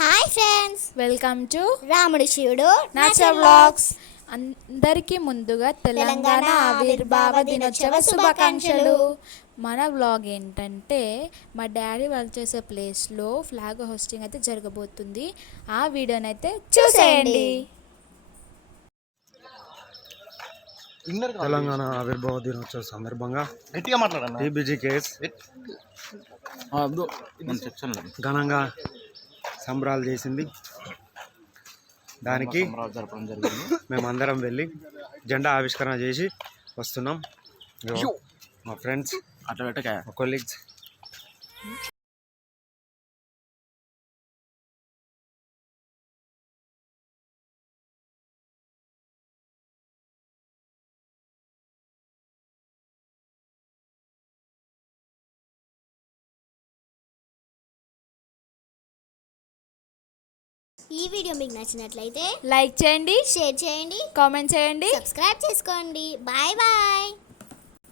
Hi friends, welcome to రాముడి శివుడు nature vlogs. అందరికీ ముందుగా తెలంగాణ ఆవిర్భావ దినోత్సవ శుభాకాంక్షలు. మన వ్లాగ్ ఏంటంటే మా డాడీ వర్క్ చేసే ప్లేస్లో ఫ్లాగ్ హోస్టింగ్ అయితే జరగబోతుంది. ఆ వీడియోని అయితే చూసేయండి. తెలంగాణ ఆవిర్భావ దినోత్సవ సందర్భంగా గట్టిగా మాట్లాడన్నా. టీబీజీ కేస్ ఘనంగా సంబరాలు చేసింది. దానికి మేమందరం వెళ్ళి జెండా ఆవిష్కరణ చేసి వస్తున్నాం. మా ఫ్రెండ్స్, మా కొలీగ్స్. ఈ వీడియో మీకు నచ్చినట్లయితే లైక్ చేయండి, షేర్ చేయండి, కామెంట్ చేయండి, సబ్స్క్రైబ్ చేసుకోండి. Bye bye.